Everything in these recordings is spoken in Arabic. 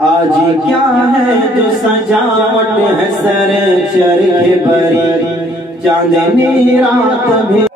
आज क्या है जो सजावट है सर चरखे भरी चांदनी रात भी।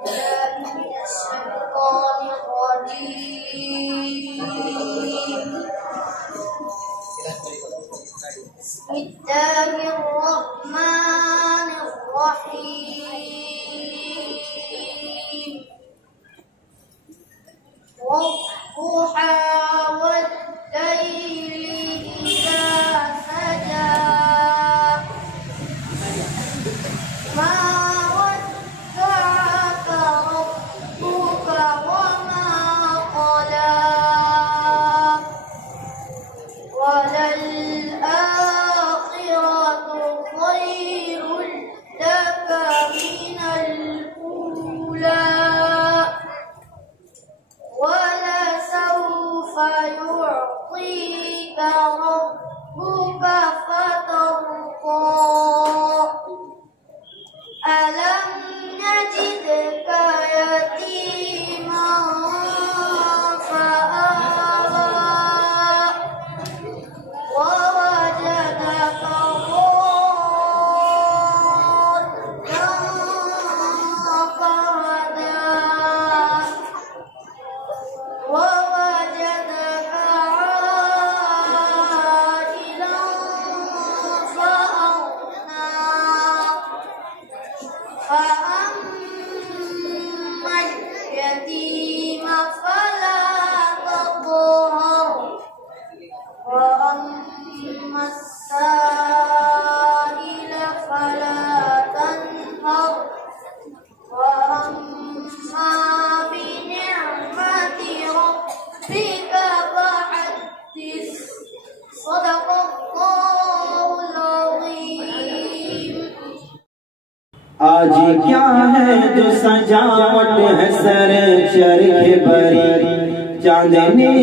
يعطيك ربك فترضى ألم يجدك يتيما فآوى ووجدك ضالا فهدى ووجدك عائلا فأغنى فأما اليتيم فلا تقهر وأما السائل فلا تنهر وأما بنعمة ربك فحدث صدق الله العظيم। आज क्या है जो सजावट है सर चरखे भरी चांदनी